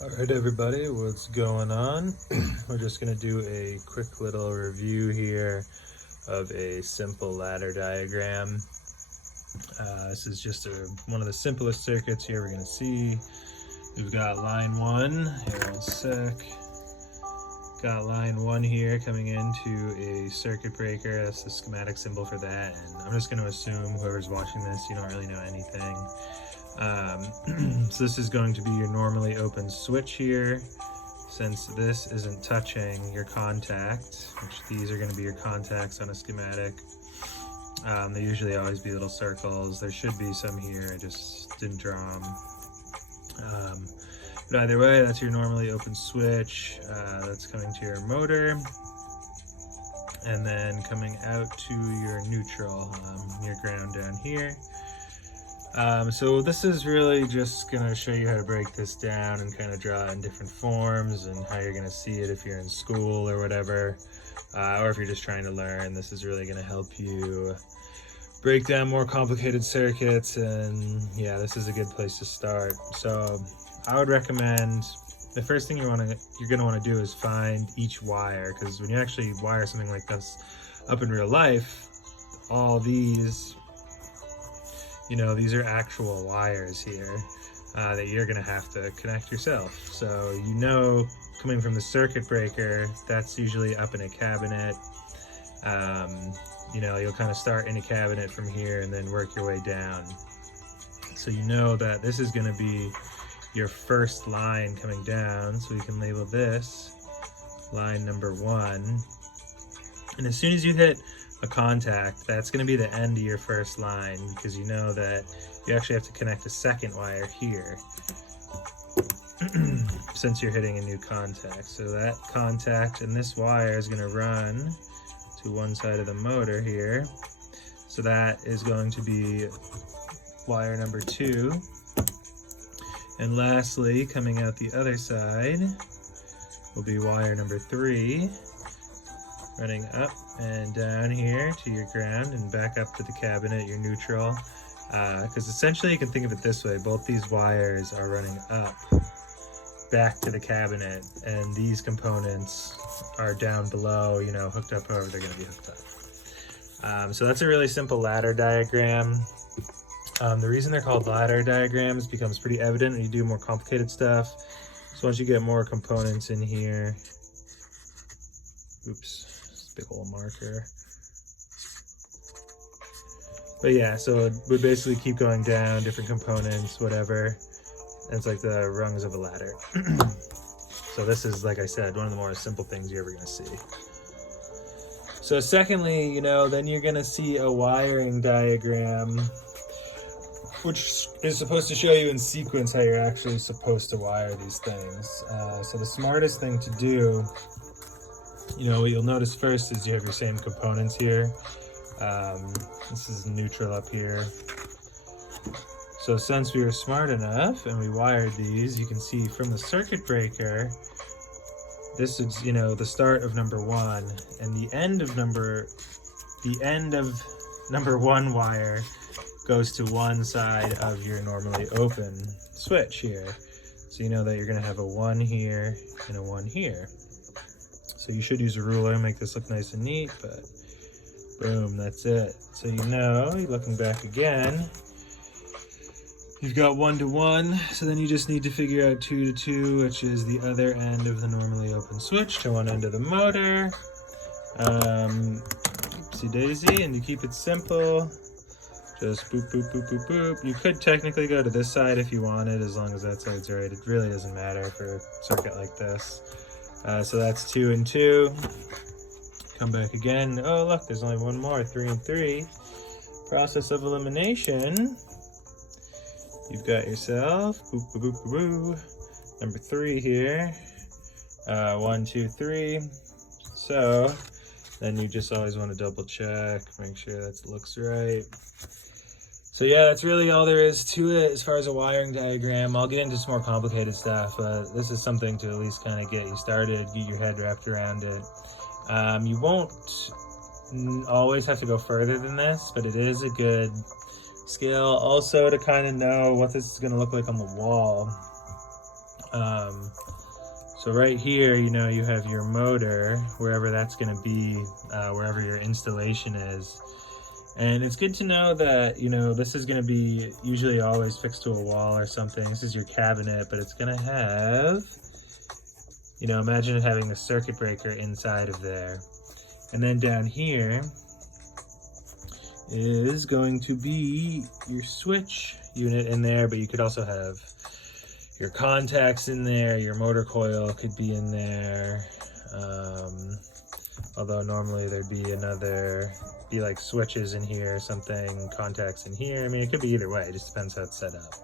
Alright everybody, what's going on? We're just going to do a quick little review here of a simple ladder diagram. This is just one of the simplest circuits you're ever going to see. We've got line 1, here one sec. Got line 1 here coming into a circuit breaker. That's the schematic symbol for that, and I'm just going to assume whoever's watching this, you don't really know anything. So this is going to be your normally open switch here. Since this isn't touching your contact, which these are going to be your contacts on a schematic, they usually always be little circles. There should be some here, I just didn't draw them. But either way, that's your normally open switch. That's coming to your motor, and then coming out to your neutral, your ground down here. So this is really just going to show you how to break this down and kind of draw it in different forms and how you're going to see it if you're in school or whatever, or if you're just trying to learn. This is really going to help you break down more complicated circuits, and yeah, this is a good place to start. So I would recommend the first thing you're going to want to do is find each wire, because when you actually wire something like this up in real life, all these, these are actual wires here that you're going to have to connect yourself. So coming from the circuit breaker, that's usually up in a cabinet. You'll kind of start in a cabinet from here and then work your way down. So you know that this is going to be your first line coming down, so we can label this line number 1. And as soon as you hit a contact, that's going to be the end of your first line, because you know that you actually have to connect a second wire here since you're hitting a new contact. So that contact and this wire is going to run to one side of the motor here. So that is going to be wire number 2. And lastly, coming out the other side will be wire number 3, running up and down here to your ground and back up to the cabinet, your neutral. Because essentially you can think of it this way: both these wires are running up back to the cabinet, and these components are down below, hooked up however they're going to be hooked up. So that's a really simple ladder diagram. The reason they're called ladder diagrams becomes pretty evident when you do more complicated stuff. So once you get more components in here, oops, big old marker. But yeah, so it would basically keep going down, different components, whatever. And it's like the rungs of a ladder. So this is, like I said, one of the more simple things you're ever going to see. So secondly, then you're going to see a wiring diagram, which is supposed to show you in sequence how you're actually supposed to wire these things. So the smartest thing to do, what you'll notice first is you have your same components here. This is neutral up here. So since we were smart enough and we wired these, you can see from the circuit breaker, this is, the start of number 1, and the end of number 1 wire goes to one side of your normally open switch here. So you know that you're going to have a 1 here and a 1 here. So you should use a ruler and make this look nice and neat, but boom, that's it. So looking back again, you've got 1 to 1, so then you just need to figure out 2 to 2, which is the other end of the normally open switch to one end of the motor. Oopsie daisy, and you keep it simple. Just boop, boop, boop, boop, boop. You could technically go to this side if you wanted, as long as that side's right. It really doesn't matter for a circuit like this. So that's 2 and 2. Come back again. Oh, look, there's only one more, 3 and 3. Process of elimination. You've got yourself, boop, boop, boop, boop, boop. Number 3 here. 1, 2, 3. So then you just always want to double check, make sure that looks right. So yeah, that's really all there is to it as far as a wiring diagram. I'll get into some more complicated stuff, but this is something to at least kind of get you started, get your head wrapped around it. You won't always have to go further than this, but it is a good skill also to kind of know what this is going to look like on the wall. So right here, you know, you have your motor, wherever that's going to be, wherever your installation is. And it's good to know that, you know, this is going to be usually always fixed to a wall or something. This is your cabinet, but it's going to have, you know, imagine having a circuit breaker inside of there. And then down here is going to be your switch unit in there, but you could also have your contacts in there, your motor coil could be in there. Although normally there'd be like switches in here or something, contacts in here. I mean, it could be either way, it just depends how it's set up.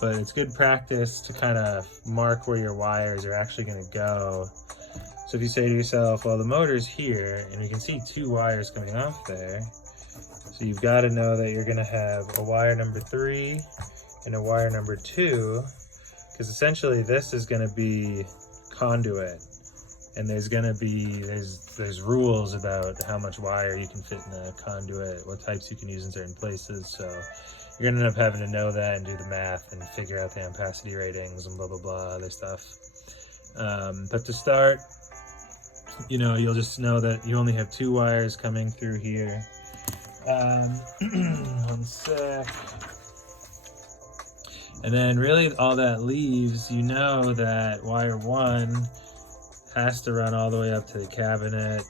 But it's good practice to kind of mark where your wires are actually going to go. So if you say to yourself, well, the motor's here, and you can see 2 wires coming off there, so you've got to know that you're going to have a wire number 3 and a wire number 2, because essentially this is going to be conduit. And there's going to be, there's rules about how much wire you can fit in a conduit, what types you can use in certain places. So you're going to end up having to know that and do the math and figure out the ampacity ratings and blah, blah, blah, other stuff. But to start, you know, you'll just know that you only have 2 wires coming through here. One sec. And then really all that leaves, you know that wire 1 has to run all the way up to the cabinet.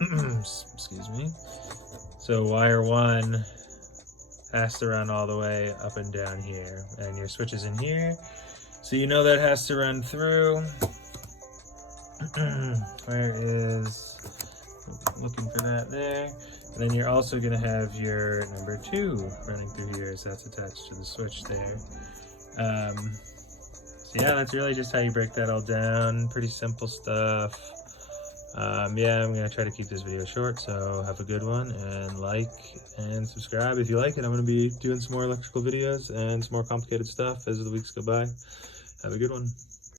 Excuse me. So wire 1 has to run all the way up and down here, and your switch is in here, so you know that has to run through. Where is, looking for that there. And then you're also going to have your number 2 running through here, so that's attached to the switch there. So yeah, that's really just how you break that all down. Pretty simple stuff. Yeah, I'm going to try to keep this video short, so have a good one, and like and subscribe if you like it. I'm going to be doing some more electrical videos and some more complicated stuff as the weeks go by. Have a good one.